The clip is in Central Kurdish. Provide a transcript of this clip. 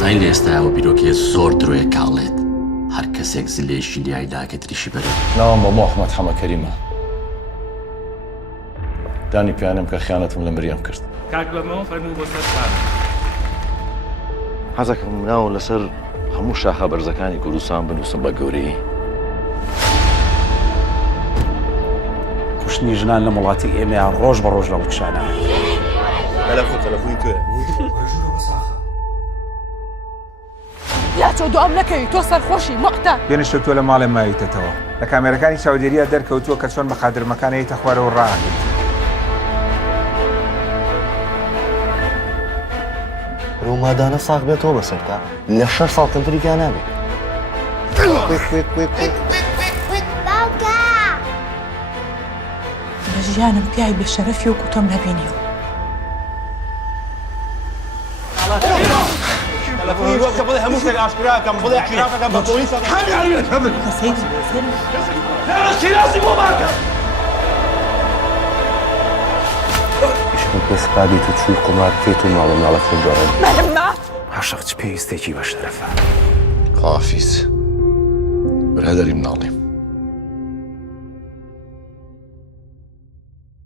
زای لێستایەوە بیرۆکێ زۆر درۆیە کاڵێت هەر کەسێک زلێشی لیایلاکە تریشی بەرە ناوم بە محمد حەمە کەریمە دانی پیانم کە خیانەتم لە مریەم کرد کاکبەرمەوە فەرموو بۆ سەر پارە حەزەکەم ناو لەسەر هەموو شاخە بەرزەکانی کوردستان بنووسم بە گەورەی کوشتنی ژنان لە وڵاتی ئێمەیان ڕۆژ بە ڕۆژ لە وڵکشانە تەلەفۆنی توێ یا تۆ دوام نەکەوی تۆ سەرخۆشی مەقتە پێنیشتە تۆ لە ماڵێ ماویتەوە لە کامێرەکانی چاودێریە دەرکەوتووە کە چۆن بە خادرمەکانەیەتە خوارەوە ڕاگرت ڕوومادانە ساغ بێتەوە بەسەرتا لە 6 ساڵ تەمتریکیان نابێت لە ژیانم پیای بێشەرەفی وەکو تۆم نەبینیوە پێسپادی تو چووی قمار کێت و ماڵە ناڵە کردەوە عاشق چ پێویستێکی بەشەرەفە حافیز برادری مناڵیم